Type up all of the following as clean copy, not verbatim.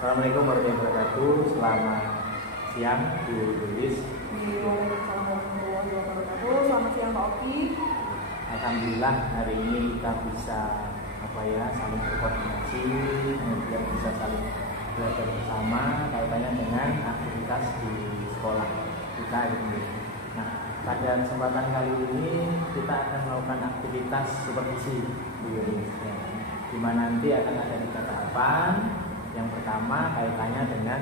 Assalamualaikum warahmatullahi wabarakatuh. Selamat siang Bu Lilis. Waalaikumsalam warahmatullahi wabarakatuh. Selamat siang Pak Oki. Alhamdulillah hari ini kita bisa saling berkoordinasi, kemudian bisa saling belajar bersama kaitannya dengan aktivitas di sekolah kita ini. Nah, pada kesempatan kali ini kita akan melakukan aktivitas supervisi Bu Lilis, di mana nanti akan ada 3 tahapan. Yang pertama kaitannya dengan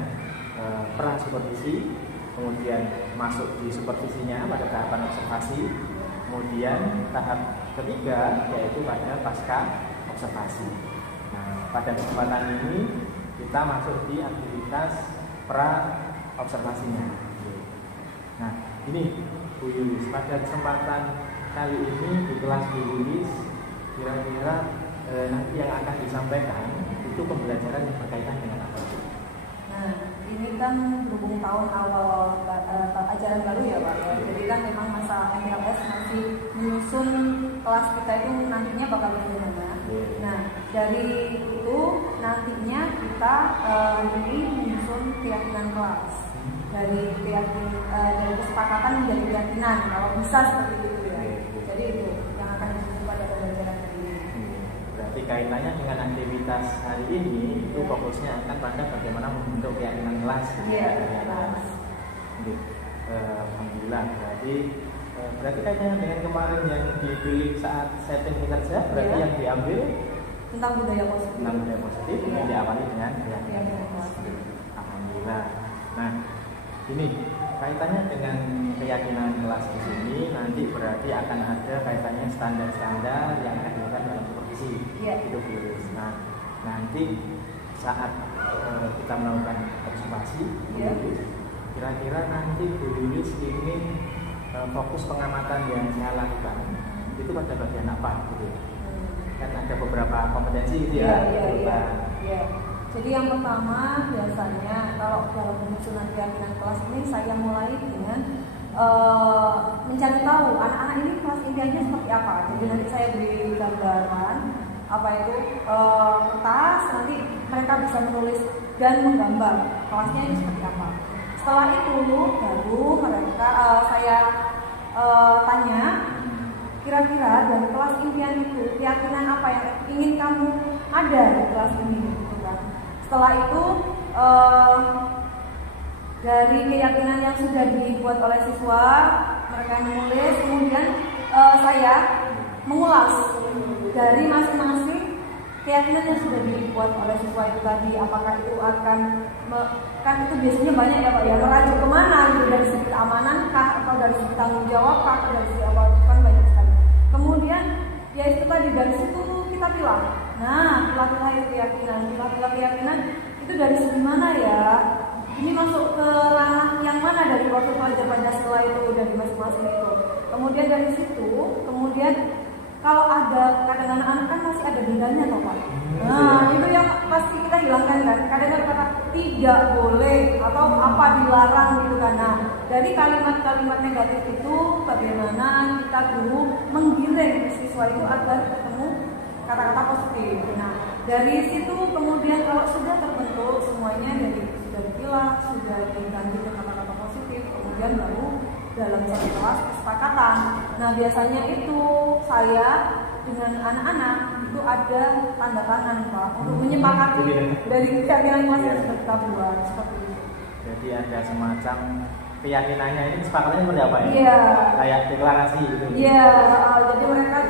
pra supervisi, kemudian masuk di supervisinya pada tahapan observasi, kemudian tahap ketiga yaitu pada pasca observasi. Nah, pada kesempatan ini kita masuk di aktivitas pra observasinya. Nah, ini Bu Yulis, pada kesempatan kali ini di kelas Bu Yulis kira-kira nanti yang akan disampaikan itu pembelajaran yang berkaitan dengan apa? Nah, ini kan berhubung tahun awal ajaran baru ya Pak ya. Jadi kan memang masa MPLS masih menyusun kelas kita itu nantinya bakal bagaimana. Nah, dari itu nantinya kita ini menyusun keyakinan kelas. Dari kesepakatan menjadi keyakinan kalau bisa seperti itu ya. Jadi itu yang akan disusun pada pembelajaran hari ini. Berarti kaitannya dengan aktivitas hari ini itu fokusnya akan pada bagaimana membentuk keyakinan kelas. Iya, kelas. Alhamdulillah. Berarti kaitannya dengan kemarin yang dipilih saat setting kinerja, berarti yang diambil tentang budaya positif. Tentang budaya positif yang diawali dengan keyakinan kelas. Alhamdulillah. Nah, ini kaitannya dengan keyakinan kelas di sini nanti berarti akan ada kaitannya standar-standar yang akan dilakukan dalam supervisi. Itu Yulis. Nah, nanti saat kita melakukan observasi, Yulis, kira-kira nanti Bu Yulis ingin fokus pengamatan yang saya lakukan itu pada bagian apa? Gitu. Kan ada beberapa kompetensi gitu ya. Jadi yang pertama biasanya kalau dalam penyusunan keyakinan kelas ini saya mulai dengan mencari tahu anak-anak ini kelas impiannya seperti apa. Jadi nanti saya beri gambaran apa itu kertas, nanti mereka bisa menulis dan menggambar kelasnya ini seperti apa. Setelah itu baru mereka saya tanya kira-kira dari kelas impian itu keyakinan apa yang ingin kamu ada di kelas ini. Setelah itu dari keyakinan yang sudah dibuat oleh siswa mereka menulis, kemudian saya mengulas dari masing-masing keyakinan yang sudah dibuat oleh siswa itu tadi, apakah itu akan kan itu biasanya banyak ya Pak ya, merajuk kemana gitu, dari segi keamanan kah, atau dari segi tanggung jawab kah, atau dari segi apa, kan banyak sekali. Kemudian ya itu tadi dari situ kita pilih. Nah, pilah-pilah keyakinan itu dari segi mana ya? Ini masuk ke ranah yang mana dari profil pelajar Pancasila itu, dari masing-masing itu. Kemudian dari situ, kalau ada kadang anak-anak kan masih ada bedanya toh Pak. Nah, itu yang pasti kita hilangkan kan. Kadang kata tidak boleh atau apa dilarang gitu kan. Nah, dari kalimat-kalimat negatif itu bagaimana kita guru menggiring siswa itu agar ketemu kata-kata positif. Nah, dari situ kemudian kalau sudah terbentuk semuanya, jadi sudah dipilah, sudah diganti ke kata-kata positif, kemudian baru dalam satu kelas kesepakatan. Nah, biasanya itu saya dengan anak-anak itu ada tanda tangan Pak untuk menyepakati dari keyakinan kelas yang sudah kita buat seperti itu. Jadi ada semacam keyakinannya ini kesepakatannya seperti apa ya? Iya. Kayak deklarasi gitu. Iya, jadi mereka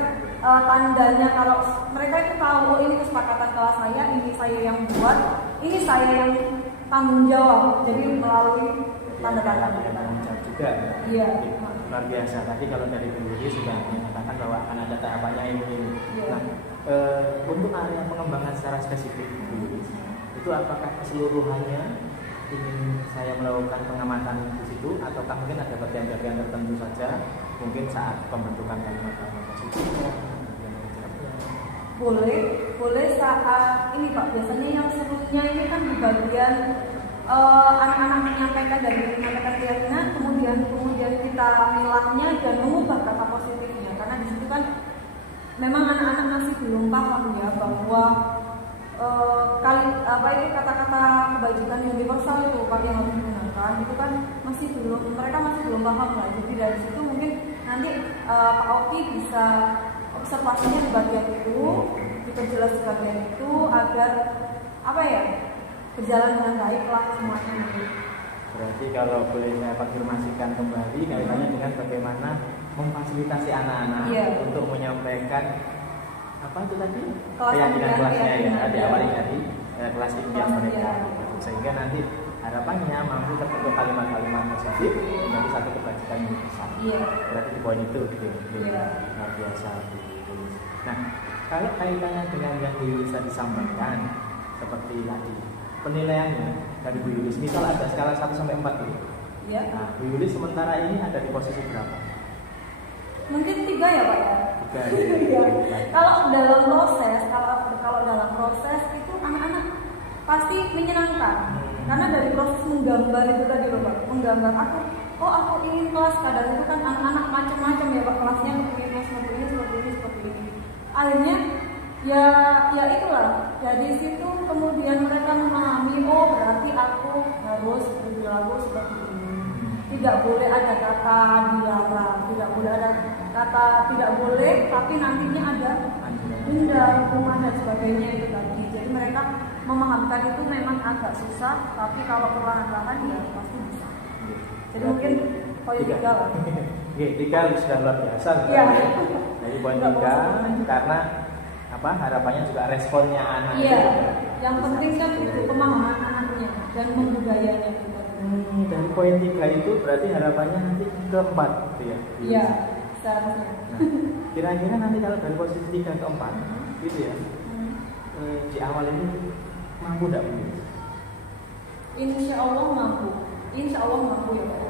tandanya kalau mereka itu tahu ini kesepakatan kelas saya, ini saya yang buat, ini saya yang tanggung jawab. Jadi melalui tanda-tanda tanggung jawab juga. Iya. Luar biasa. Tadi kalau dari Bu Yulis sudah menyatakan bahwa akan ada tahapannya ini. Iya. Nah, untuk area pengembangan secara spesifik Bu Yulis, itu apakah keseluruhannya ingin saya melakukan pengamatan di situ, ataukah mungkin ada bagian-bagian tertentu saja, mungkin saat pembentukan kalimat-kalimat positif? Boleh saat ini Pak. Biasanya yang serunya ini kan di bagian anak-anak menyampaikan keyakinan, kemudian kita milahnya dan mengubah kata positifnya, karena di situ kan memang anak-anak masih belum paham ya bahwa kata-kata kebajikan universal itu Pak yang harus digunakan itu kan mereka masih belum paham lah. Jadi dari situ mungkin nanti Pak Oki bisa observasinya di bagian itu, diperjelas di bagian itu agar berjalan dengan baik lah semuanya. Berarti kalau boleh saya konfirmasikan kembali kaitannya dengan bagaimana memfasilitasi anak-anak untuk menyampaikan apa itu tadi keyakinan kelasnya ya diawali dari kelas impian mereka, sehingga nanti harapannya mampu terbentuk kalimat-kalimat positif menjadi satu kebajikan yang besar. Berarti di poin itu gitu. Luar biasa. Nah, kalau kaitannya dengan yang Bu Yulis tadi sampaikan seperti tadi penilaiannya dari Bu Yulis, misal ada skala 1 sampai 4 gitu. Nah, Bu Yulis sementara ini ada di posisi berapa? Mungkin 3 ya Pak ya. Kalau dalam proses itu anak-anak pasti menyenangkan karena dari proses menggambar itu tadi loh Pak, menggambar aku ingin kelas, kadang itu kan anak-anak macam-macam ya Pak, kelasnya seperti ini. Akhirnya ya itulah dari situ kemudian mereka memahami berarti aku harus berlaku seperti ini. Tidak boleh ada kata dilarang, tidak boleh ada kata tidak boleh, tapi nantinya ada denda, hukuman dan sebagainya itu tadi. Jadi mereka memahamkan itu memang agak susah, tapi kalau perlahan-lahan ya pasti bisa. Jadi mungkin poin 3 lah. Oke, 3 sudah luar biasa. Jadi poin 3 karena harapannya juga responnya anak. Yang penting kan itu pemahaman anaknya dan membudayanya itu. Dari poin 3 itu berarti harapannya nanti ke 4 gitu ya? Iya, seharusnya. Nah, kira-kira nanti kalau dari posisi 3 ke 4 gitu ya, di awal ini mampu tidak Bu? Insya Allah mampu ya Pak.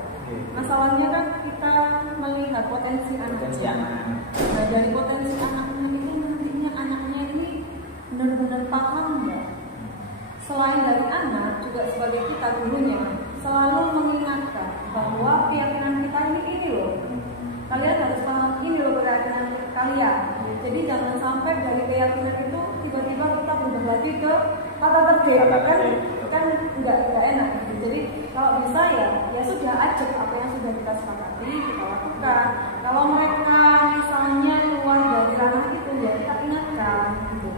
Masalahnya kan kita melihat potensi anak. Nah, dari potensi anaknya ini nantinya anaknya ini benar-benar paham nggak? Selain dari anak, juga sebagai kita gurunya selalu mengingatkan bahwa keyakinan kita ini loh. Kalian harus paham ini loh keyakinan kalian. Jadi jangan sampai dari keyakinan itu tiba-tiba kita berubah lagi ke kata tertib kan nggak enak. Jadi kalau bisa ya sudah ajak apa yang sudah kita sepakati kita lakukan. Kalau mereka misalnya keluar dari ranah itu ya kita ingatkan gitu.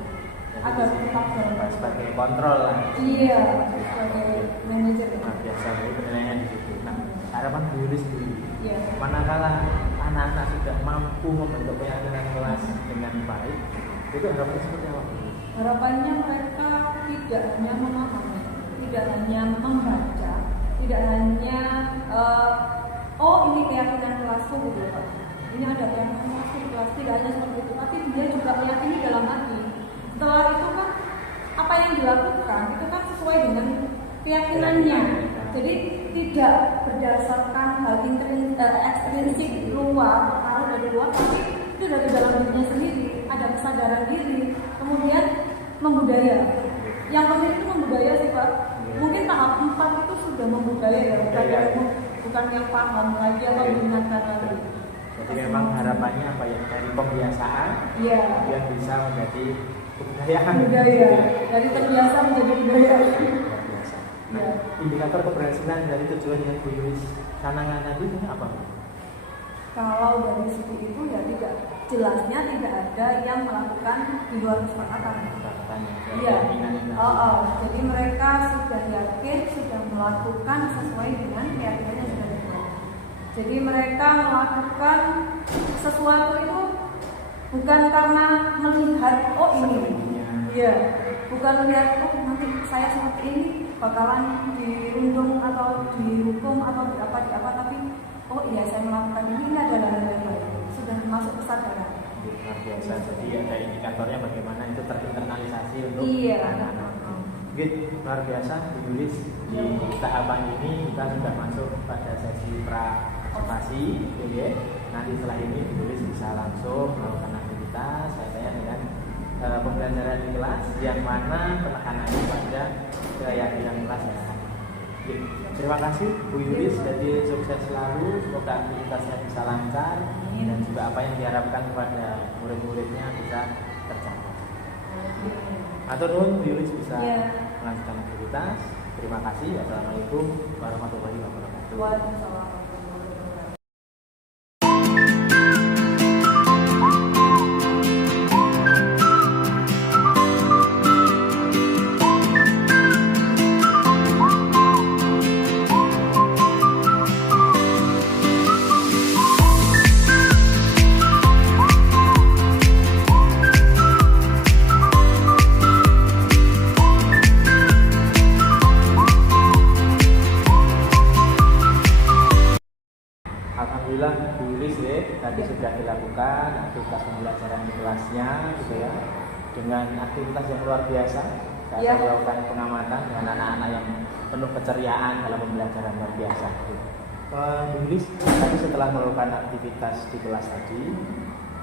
Agar tetap sebagai kontrol lah. Iya, sebagai manajer. Biasa itu penilaian di situ. Nah, harapan Bu Yulis dulu. Manakala anak-anak sudah mampu membentuk keyakinan kelas dengan baik, itu harapannya seperti apa? Harapannya mereka tidak hanya memahami, tidak hanya membaca, tidak hanya ini keyakinan kelasku gitu Pak. Ini ada keyakinan kelasku di kelas, tidak hanya seperti itu, tapi dia juga meyakini dalam hati. Setelah itu kan apa yang dilakukan itu kan sesuai dengan keyakinannya. Jadi tidak berdasarkan hal ekstrinsik luar, kalau dari luar, tapi itu dari dalam dirinya sendiri, ada kesadaran diri, kemudian membudaya. Yang penting itu membudaya sih Pak. Mungkin tahap 4 itu sudah membudaya ya, bukan yang paham lagi atau mengingatkan lagi. Jadi memang harapannya dari pembiasaan yang bisa menjadi budaya. Dari terbiasa menjadi budaya. Nah, indikator keberhasilan dari tujuan yang Bu Yulis canangkan tadi ini apa? Kalau dari segi itu ya jelasnya tidak ada yang melakukan di luar kesepakatan. Jadi mereka sudah yakin, sudah melakukan sesuai dengan keyakinannya sudah dibuat. Jadi mereka melakukan sesuatu itu bukan karena melihat ini. Bukan melihat nanti saya seperti ini bakalan dirundung atau dihukum atau apa, tapi saya melakukan ini adalah hal yang baik, sudah masuk kesadaran. Luar biasa. Jadi ada indikatornya bagaimana itu terinternalisasi untuk anak-anak. Luar biasa Bu Yulis. Di tahapan ini kita sudah masuk pada sesi pra-observasi, Nanti setelah ini Bu Yulis bisa langsung melakukan aktivitas kaitannya dengan pembelajaran di kelas yang mana penekanannya pada keyakinan kelas yang akan. Terima kasih Bu Yulis, jadi sukses selalu, semoga aktivitasnya bisa lancar dan juga apa yang diharapkan kepada murid-muridnya bisa tercapai. Atau nuhun Bu Yulis bisa Iya. melanjutkan aktivitas. Terima kasih. Wassalamualaikum warahmatullahi wabarakatuh. Waalaikumsalam. Alhamdulillah Bu Yulis tadi sudah dilakukan aktivitas pembelajaran di kelasnya gitu ya, dengan aktivitas yang luar biasa. Saya Ya. melakukan pengamatan dengan anak-anak yang penuh keceriaan dalam pembelajaran luar biasa. Gitu. Bu Yulis tadi setelah melakukan aktivitas di kelas tadi,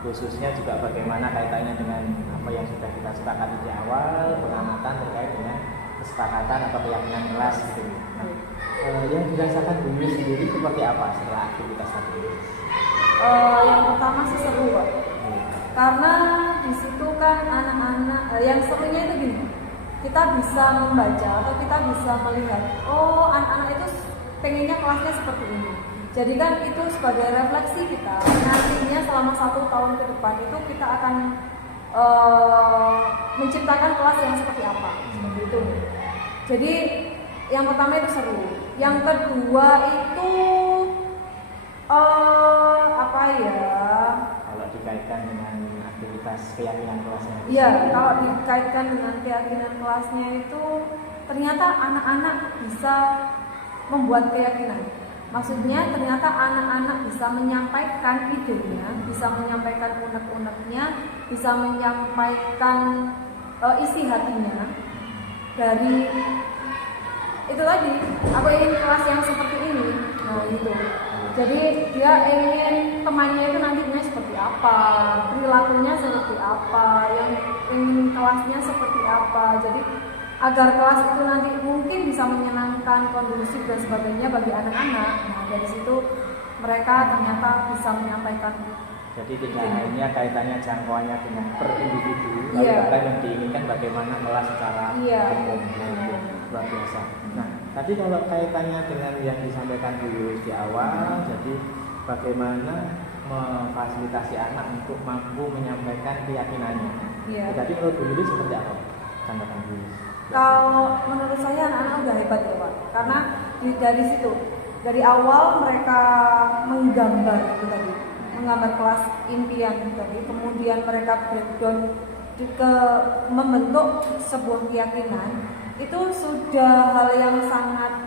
khususnya juga bagaimana kaitannya dengan apa yang sudah kita sepakati di awal, pengamatan terkait dengan kesepakatan atau keyakinan kelas gitu. Nah, yang dirasakan Bu Yulis sendiri seperti apa setelah aktivitas tadi? Yang pertama sih seru, Pak. Karena di situ kan anak-anak yang serunya itu gini, kita bisa membaca atau kita bisa melihat, oh anak-anak itu pengennya kelasnya seperti ini. Jadi kan itu sebagai refleksi kita nantinya selama 1 tahun ke depan itu kita akan menciptakan kelas yang seperti apa, seperti itu. Jadi yang pertama itu seru. Yang kedua itu apa ya? Kalau dikaitkan dengan aktivitas keyakinan kelasnya. Iya, kalau dikaitkan dengan keyakinan kelasnya itu ternyata anak-anak bisa membuat keyakinan. Maksudnya ternyata anak-anak bisa menyampaikan idenya, bisa menyampaikan unek-uneknya, bisa menyampaikan isi hatinya dari itu tadi. Aku ingin kelas yang seperti ini. Nah itu. Jadi dia ingin temannya itu nantinya seperti apa, perilakunya seperti apa, yang ingin kelasnya seperti apa. Jadi agar kelas itu nanti mungkin bisa menyenangkan, kondusif dan sebagainya bagi anak-anak. Nah dari situ mereka ternyata bisa menyampaikan. Jadi tidak hanya kaitannya jangkauannya dengan per individu, tapi Iya. bahkan yang diinginkan bagaimana kelas secara Iya. umum. Luar biasa. Nah, tadi kalau kaitannya dengan yang disampaikan Bu Yulis di awal, jadi bagaimana memfasilitasi anak untuk mampu menyampaikan keyakinannya. Iya. Jadi menurut Bu Yulis seperti apa tanggapan Bu Yulis? Kalau menurut saya anak-anak udah hebat ya Pak, karena dari situ, dari awal mereka menggambar itu tadi, menggambar kelas impian itu tadi, kemudian mereka breakdown ke membentuk sebuah keyakinan, itu sudah hal yang sangat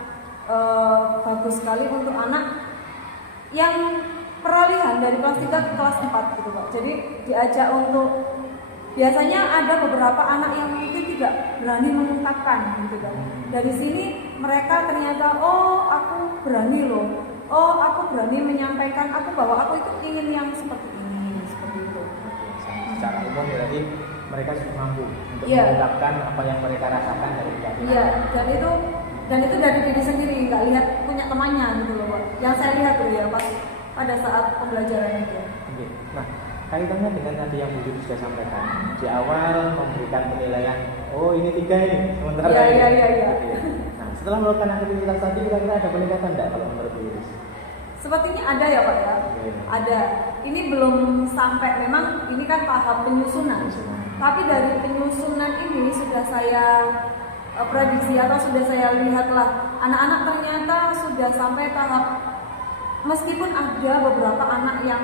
bagus sekali untuk anak yang peralihan dari kelas 3 ke kelas 4 gitu Pak. Jadi diajak untuk, biasanya ada beberapa anak yang mungkin tidak berani mengungkapkan gitu kan. Dari sini mereka ternyata, oh aku berani loh, oh aku berani menyampaikan aku bahwa aku itu ingin yang seperti ini, seperti itu. Secara umum berarti mereka sudah mampu untuk Iya. mengungkapkan apa yang mereka rasakan dari keyakinan. Iya, dan itu dari diri sendiri, nggak lihat punya temannya gitu loh Pak. Yang saya lihat tuh ya pas pada saat pembelajaran itu. Oke. Nah, kaitannya dengan tadi yang Bu Yulis sudah sampaikan di awal memberikan penilaian, oh ini 3 ini, sementara Iya, ini. iya, iya, iya. Nah, setelah melakukan aktivitas tadi kira-kira ada peningkatan enggak kalau menurut Bu Yulis? Sepertinya ada ya Pak ya. Oke. Ada. Ini belum sampai, memang ini kan tahap penyusunan. Tapi dari penyusunan ini sudah saya prediksi atau sudah saya lihatlah, anak-anak ternyata sudah sampai tahap, meskipun ada beberapa anak yang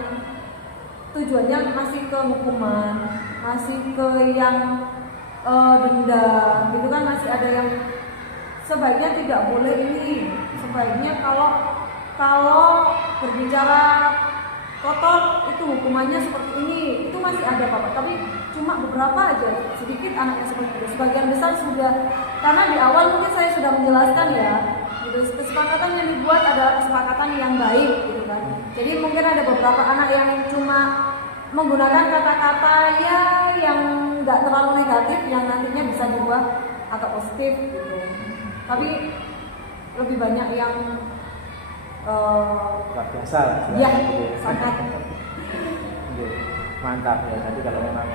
tujuannya masih ke hukuman, masih ke yang denda, gitu kan, masih ada yang sebaiknya tidak boleh ini, sebaiknya kalau berbicara kotor itu hukumannya seperti ini, itu masih ada Bapak. Tapi cuma beberapa aja, sedikit anaknya seperti itu. Sebagian besar sudah, karena di awal mungkin saya sudah menjelaskan ya, gitu. Kesepakatan yang dibuat adalah kesepakatan yang baik, gitu kan. Jadi mungkin ada beberapa anak yang cuma menggunakan kata-kata ya yang nggak terlalu negatif, yang nantinya bisa diubah atau positif, gitu. Tapi lebih banyak yang Luar biasa lah. ya Oke. sangat. Oke. Mantap ya. Tadi kalau memang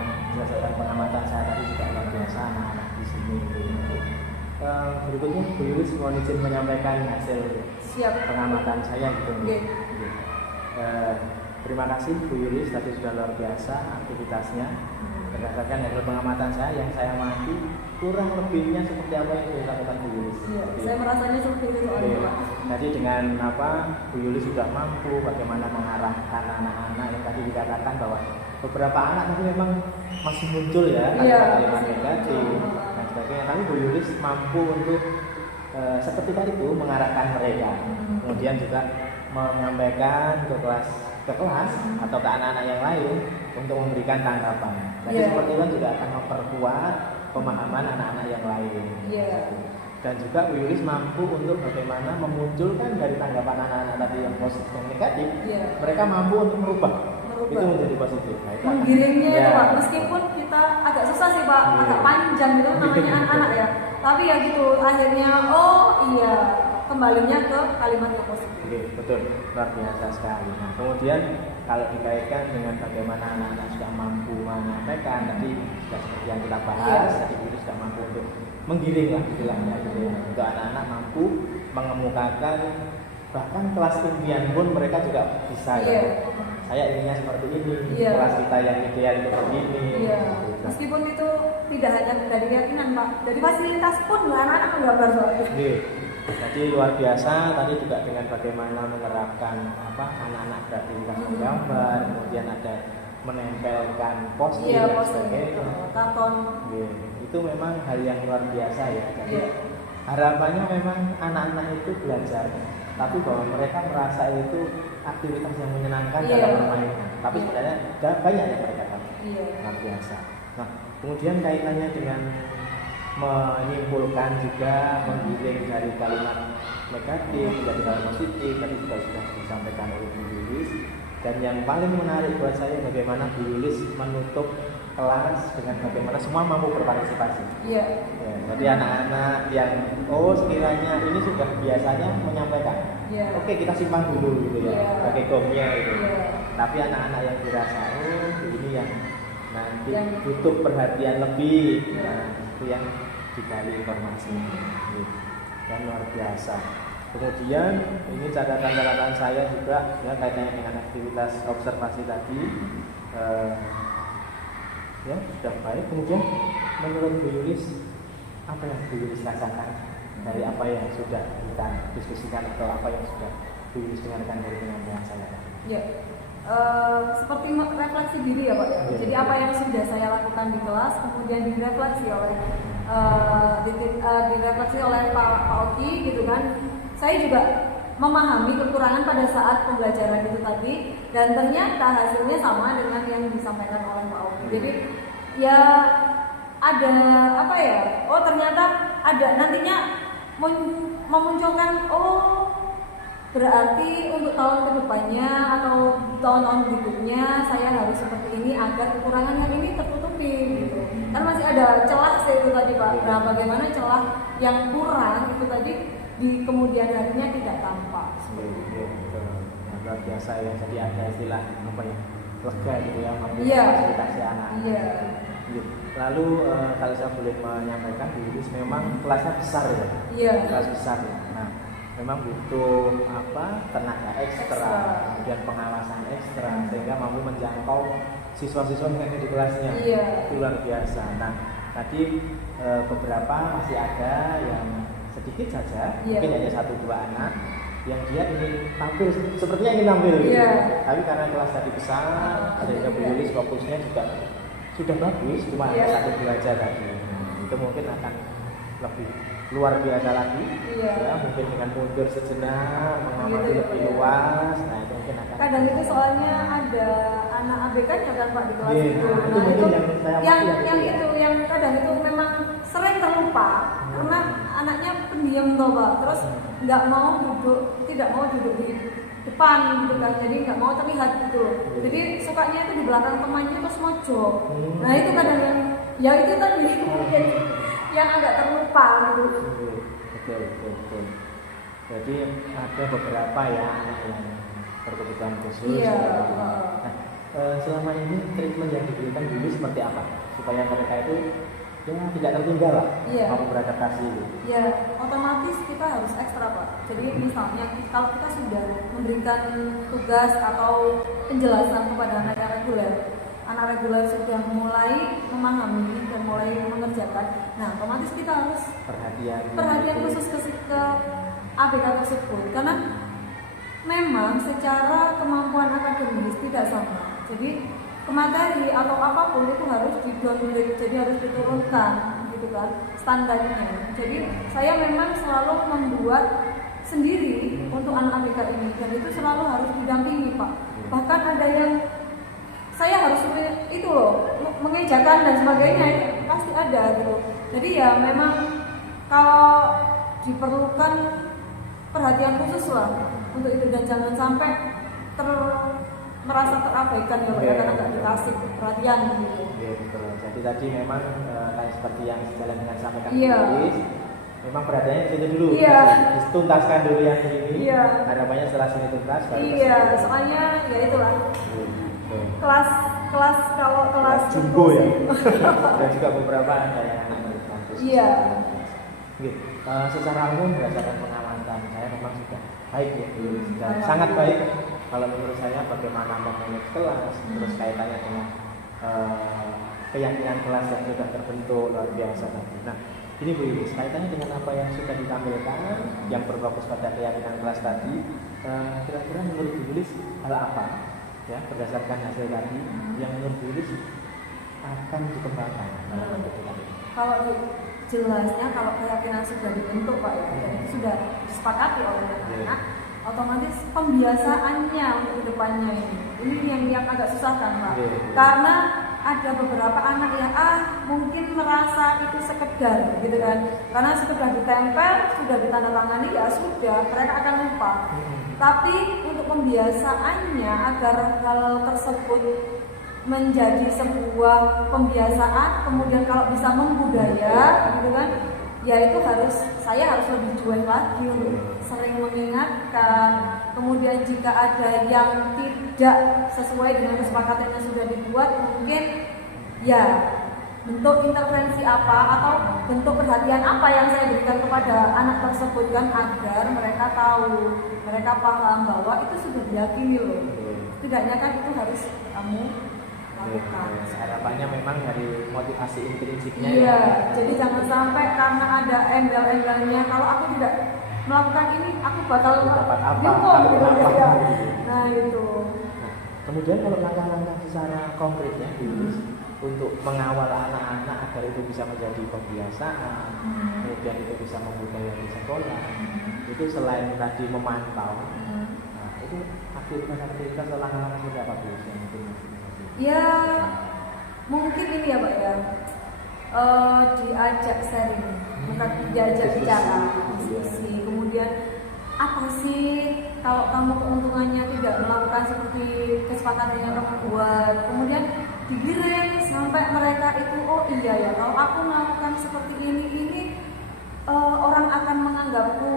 berdasarkan pengamatan saya tadi juga luar biasa anak-anak di sini. Berikutnya Bu Yulis mohon izin menyampaikan hasil pengamatan saya gitu. Terima kasih Bu Yulis, tadi sudah luar biasa aktivitasnya. Berdasarkan hasil pengamatan saya yang saya amati, kurang lebihnya seperti apa yang dilakukan Bu Yulis. Saya merasanya seperti itu soalnya Pak. Tadi dengan Bu Yulis sudah mampu bagaimana mengarahkan anak-anak yang tadi dikatakan bahwa beberapa anak tapi memang masih muncul ya kalimat-kalimat negatif dan sebagainya. Tapi Bu Yulis mampu untuk seperti tadi itu mengarahkan mereka. Kemudian juga menyampaikan ke kelas atau ke anak-anak yang lain untuk memberikan tanggapan. Jadi seperti itu juga akan memperkuat pemahaman anak-anak yang lain. Dan juga Bu Yulis mampu untuk bagaimana memunculkan dari tanggapan anak-anak tadi yang positif dan negatif, mereka mampu untuk merubah. Itu menjadi positif. Nah, menggiringnya itu Pak, meskipun kita agak susah sih Pak, agak panjang gitu namanya anak-anak ya. Tapi ya gitu, akhirnya kembalinya ke kalimat yang positif. Betul, luar biasa sekali. Nah, kemudian kalau dikaitkan dengan bagaimana anak-anak sudah mampu menyampaikan tadi sudah seperti yang kita bahas, tadi itu sudah mampu untuk menggiring lah istilahnya gitu ya. Untuk anak-anak mampu mengemukakan bahkan kelas impian pun mereka juga bisa ya. Saya inginnya seperti ini, kelas kita yang ideal itu begini. Meskipun itu tidak hanya dari keyakinan Pak, dari fasilitas pun anak-anak menggambar soalnya. Jadi luar biasa tadi juga dengan bagaimana menerapkan anak-anak beraktivitas menggambar, kemudian ada menempelkan poster dan sebagainya. Karton. Itu memang hal yang luar biasa ya. Jadi harapannya memang anak-anak itu belajar, tapi bahwa mereka merasa itu aktivitas yang menyenangkan dalam bermain. Tapi sebenarnya banyak yang mereka tahu. Luar biasa. Nah, kemudian kaitannya dengan menyimpulkan juga menggiring dari kalimat negatif menjadi kalimat positif tadi juga sudah disampaikan oleh Bu Yulis. Dan yang paling menarik buat saya bagaimana Bu Yulis menutup kelas dengan bagaimana semua mampu berpartisipasi. Jadi anak-anak yang sekiranya ini sudah biasanya menyampaikan, oke kita simpan dulu gitu ya, pakai gomnya gitu. Tapi anak-anak yang dirasa ini yang nanti butuh perhatian lebih, itu yang digali informasi dan luar biasa. Kemudian ini catatan saya juga ya kaitannya dengan aktivitas observasi tadi sudah baik. Kemudian menurut Bu Yulis apa yang Bu Yulis rasakan dari apa yang sudah kita diskusikan atau apa yang sudah Bu Yulis dengarkan dari penyampaian saya? Seperti refleksi diri ya Pak ya. Jadi apa yang sudah saya lakukan di kelas kemudian direfleksi oleh Pak Oki gitu kan. Saya juga memahami kekurangan pada saat pembelajaran itu tadi dan ternyata hasilnya sama dengan yang disampaikan oleh Pak Oki. Jadi ya ada ternyata ada nantinya memunculkan berarti untuk tahun kedepannya atau tahun-tahun berikutnya saya harus seperti ini agar kekurangan yang ini tertutupi gitu. Kan masih ada celah itu tadi Pak. Nah, bagaimana celah yang kurang itu tadi di kemudian harinya tidak tampak. Luar biasa ya. Jadi ada istilah lega gitu ya, memfasilitasi anak. Lalu kalau saya boleh menyampaikan, Bu Yulis memang kelasnya besar ya. Kelas besar ya. Nah, memang butuh tenaga ekstra, kemudian pengawasan ekstra sehingga mampu menjangkau siswa-siswa yang ada di kelasnya. Itu luar biasa. Nah, tadi beberapa masih ada yang sedikit saja, mungkin hanya 1-2 anak yang dia ingin tampil, sepertinya ingin tampil tapi karena kelas tadi besar, sehingga Bu Yulis fokusnya juga sudah bagus, cuma hanya 1-2 aja tadi. Itu mungkin akan lebih luar biasa lagi, mungkin dengan mundur sejenak, mengamati lebih luas. Nah, itu mungkin akan. Kadang itu soalnya ada anak ABK nya kan Pak di kelas itu. Nah, itu yang kadang itu memang sering terlupa karena anaknya pendiam toh Pak. Terus tidak mau duduk di depan gitu kan, jadi nggak mau terlihat gitu. Jadi sukanya itu di belakang temannya terus mojok. Nah itu kadang yang itu tadi mungkin yang agak terlupa gitu. Betul. Jadi ada beberapa ya anak yang berkebutuhan khusus. Nah, selama ini treatment yang diberikan dulu seperti apa? supaya mereka itu ya tidak tertinggal lah, mau beradaptasi gitu. Ya, otomatis kita harus ekstra Pak. Jadi misalnya kalau kita sudah memberikan tugas atau penjelasan kepada anak reguler sudah mulai memahami dan mulai mengerjakan. Nah, otomatis kita harus perhatian khusus ke ABK tersebut karena memang secara kemampuan akademis tidak sama. Jadi materi atau apapun itu harus di-downgrade, jadi harus diturunkan gitu kan standarnya. Jadi saya memang selalu membuat sendiri untuk anak ABK ini dan itu selalu harus didampingi Pak. Bahkan ada yang saya harus itu loh mengejakan dan sebagainya, itu pasti ada gitu. Jadi ya memang kalau diperlukan perhatian khusus lah untuk itu dan jangan sampai merasa terabaikan ya karena nggak dikasih perhatian gitu. Iya betul. Jadi tadi memang kayak seperti yang sejalan dengan sampaikan tulis, memang perhatiannya di situ dulu. Tuntaskan dulu yang ini. Harapannya setelah sini tuntas baru. Soalnya ya itulah. Kelas kalau kelas jumbo ya. Dan juga beberapa ada yang kampus. Secara umum berdasarkan pengamatan saya memang sudah baik ya, sudah sangat baik. Kalau menurut saya bagaimana memanage kelas, terus kaitannya dengan keyakinan kelas yang sudah terbentuk luar biasa tadi. Nah, ini Bu Yulis, kaitannya dengan apa yang sudah ditampilkan, yang berfokus pada keyakinan kelas tadi, kira-kira menurut Bu Yulis hal apa ya berdasarkan hasil tadi yang menurut Bu Yulis akan dikembangkan dalam bentuk tadi? Kalau jelasnya kalau keyakinan sudah dibentuk Pak ya, dan itu sudah disepakati oleh anak-anak, otomatis pembiasaannya untuk kedepannya ini yang agak susah kan Pak. Karena ada beberapa anak yang mungkin merasa itu sekedar gitu kan, karena sudah ditempel, sudah ditandatangani ya sudah, mereka akan lupa. Tapi untuk pembiasaannya agar hal tersebut menjadi sebuah pembiasaan, kemudian kalau bisa membudaya gitu kan, ya itu saya harus lebih jual lagi untuk sering mengingatkan. Kemudian jika ada yang tidak sesuai dengan kesepakatan yang sudah dibuat, mungkin ya bentuk intervensi apa atau bentuk perhatian apa yang saya berikan kepada anak tersebut kan, agar mereka tahu, mereka paham bahwa itu sudah diyakini loh. Setidaknya kan itu harus kamu lakukan. Harapannya memang dari motivasi intrinsiknya. Jadi jangan sampai karena ada embel-embelnya, kalau aku tidak melakukan ini aku bakal dapat apa? Nah itu. Kemudian kalau langkah-langkah secara konkretnya untuk mengawal anak-anak agar itu bisa menjadi pembiasaan, kemudian itu bisa membudaya di sekolah, itu selain tadi memantau, nah itu aktivitas atau langkah-langkah seperti apa Bu? Ya mungkin ini ya Pak ya, diajak sharing, bukan diajak bicara, diskusi. Kemudian apa sih kalau kamu keuntungannya tidak melakukan seperti kesepakatan yang kamu buat, kemudian digiring sampai mereka itu oh iya ya, kalau aku melakukan seperti ini orang akan menganggapku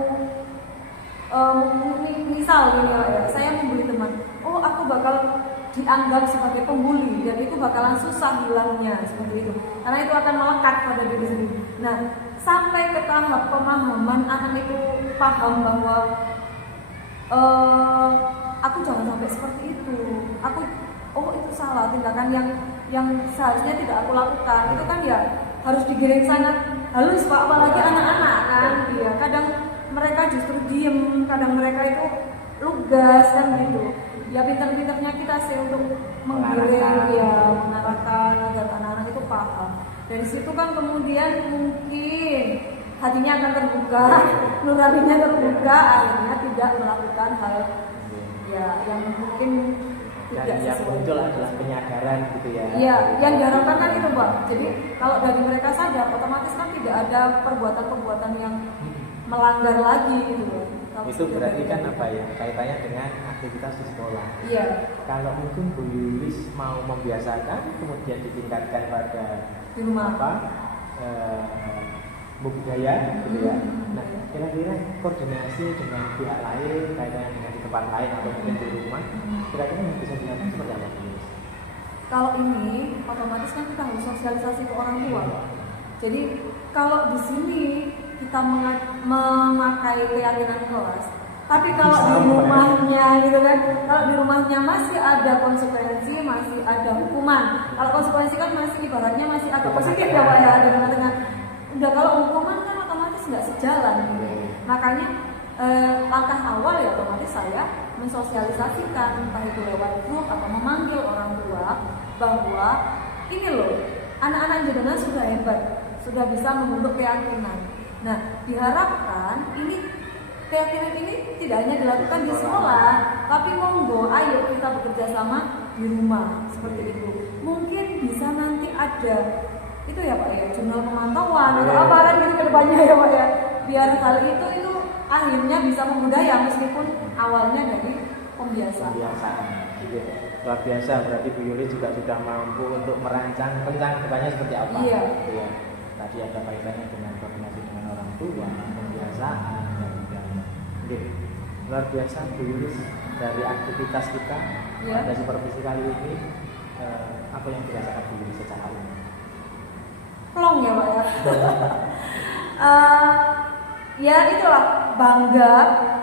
misal gini ya, saya membuli teman, oh aku bakal dianggap sebagai pembuli dan itu bakalan susah hilangnya seperti itu, karena itu akan melekat pada diri sendiri. Nah, sampai ke tahap pemahaman anak itu paham bahwa aku jangan sampai seperti itu, oh itu salah, tindakan yang seharusnya tidak aku lakukan, itu kan ya harus digiring sangat halus Pak, apalagi anak-anak kan, ya kadang mereka justru diem, kadang mereka itu lugas kan gitu. Ya pintar-pintarnya kita sih untuk menggiring, ya mengarahkan agar anak-anak itu paham. Dari situ kan kemudian mungkin hatinya akan terbuka, nuraninya terbuka, akhirnya tidak melakukan hal ya yang mungkin tidak sesuai. Yang muncul adalah penyadaran gitu ya. Iya, yang diharapkan kan itu Pak. Jadi kalau dari mereka sadar, otomatis kan tidak ada perbuatan-perbuatan yang melanggar lagi gitu. Itu berarti kan apa ya, kaitannya dengan aktivitas di sekolah. Iya. Kalau mungkin Bu Yulis mau membiasakan, kemudian ditingkatkan pada di rumah budaya gitu ya. Nah, kira-kira koordinasi dengan pihak lain, kaitannya dengan di tempat lain atau mungkin di rumah, kira-kira yang bisa dilakukan seperti apa Bu Yulis? kalau ini otomatis kan kita harus sosialisasi ke orang tua. Jadi kalau di sini kita memakai keyakinan kelas, tapi kalau di rumahnya gitu kan, kalau di rumahnya masih ada konsekuensi, masih ada hukuman. Kalau konsekuensi kan masih ibaratnya masih agak positif ya Pak ya, di tengah-tengah. Udah kalau hukuman kan otomatis nggak sejalan. Makanya langkah awal ya otomatis saya mensosialisasikan, entah itu lewat grup atau memanggil orang tua bahwa ini loh, anak-anak jenengan sudah hebat, sudah bisa membentuk keyakinan. Nah, diharapkan keyakinan ini tidak hanya dilakukan di sekolah, tapi monggo ayo kita bekerja sama di rumah seperti itu. Mungkin bisa nanti ada itu ya Pak ya, jurnal pemantauan atau apa kan gitu ke depannya ya Pak ya. Biar hal itu akhirnya bisa membudaya meskipun awalnya dari pembiasaan. Gitu. Luar biasa, berarti Bu Yuli juga sudah mampu untuk merancang rencana depannya seperti apa. Iya. Ya. Tadi ada kaitannya dengan koordinasi dengan orang tua, pembiasaan dan sebagainya. Oke. Luar biasa Bu Yuli, dari aktivitas kita pada supervisi kali ini apa yang dirasakan Bu Yuli secara umum? Plong ya Pak ya. Ya itulah bangga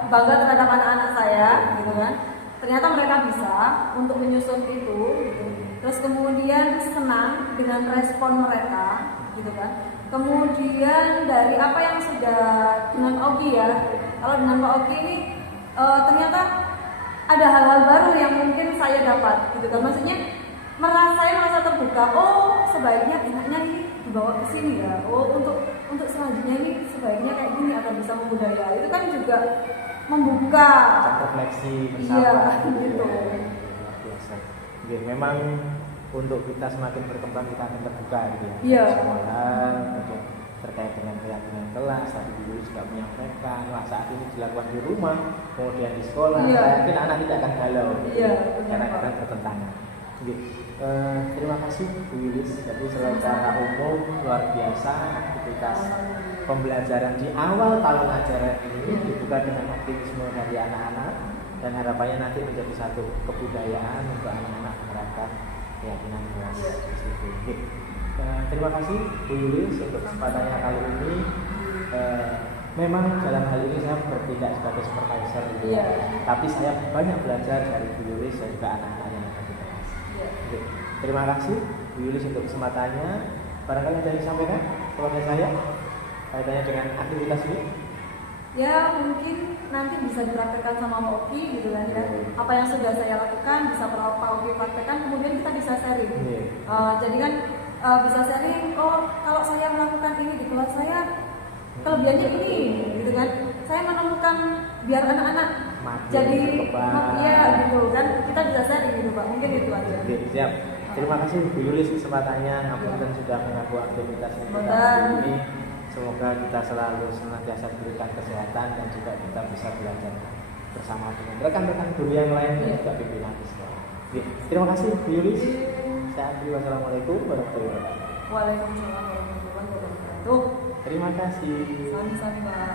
terhadap anak-anak saya gitu kan. Ternyata mereka bisa untuk menyusun itu gitu. Terus kemudian senang dengan respon mereka gitu kan. Kemudian dari apa yang sudah dengan Ogi ya, kalau dengan Pak Ogi ini ternyata ada hal-hal baru yang mungkin saya dapat gitu kan. Maksudnya saya merasa terbuka, oh sebaiknya enaknya ini dibawa ke sini ya. Oh untuk selanjutnya ini sebaiknya kayak gini agar bisa membudaya. Itu kan juga membuka refleksi bersama. Iya, gitu. Biasa. Oke, memang untuk kita semakin berkembang kita akan terbuka gitu ya. Iya. Semua hal terkait dengan keyakinan kelas, tadi dulu juga menyampaikan wah saat ini dilakukan di rumah, kemudian di sekolah. Iya. Saya yakin anak tidak akan galau. Iya, karena akan bertentangan. Terima kasih Bu Yulis. Jadi secara umum luar biasa aktivitas pembelajaran di awal tahun ajaran ini dibuka dengan optimisme dari anak-anak dan harapannya nanti menjadi satu kebudayaan untuk anak-anak menerapkan keyakinan kelas. Terima kasih Bu Yulis untuk kesempatannya kali ini. Memang dalam hal ini saya bertindak sebagai supervisor gitu ya. Tapi saya banyak belajar dari Bu Yulis dan juga anak-anak yang ada di kelas. Terima kasih Bu Yulis untuk kesempatannya. Barangkali ada yang disampaikan kepada saya kaitannya dengan aktivitas ini? Ya mungkin nanti bisa dipraktekkan sama Pak Oki gitu kan ya. Apa yang sudah saya lakukan bisa Pak Oki praktekkan, kemudian kita bisa sharing. Jadi kan bisa sharing, oh kalau saya melakukan ini di kelas saya kelebihannya ini gitu kan. Saya menemukan biar anak-anak jadi ya gitu kan, kita bisa sharing gitu Pak. Mungkin itu aja. Oke, siap. Terima kasih Bu Yulis kesempatannya, apunten sudah mengganggu aktivitas kita ini. Semoga kita selalu senantiasa diberikan kesehatan dan juga kita bisa belajar bersama dengan rekan-rekan guru yang lain dan juga pimpinan di sekolah. Terima kasih Bu Yulis. Wassalamualaikum warahmatullahi wabarakatuh. Waalaikumsalam warahmatullahi wabarakatuh. Terima kasih. Sami-sami Pak.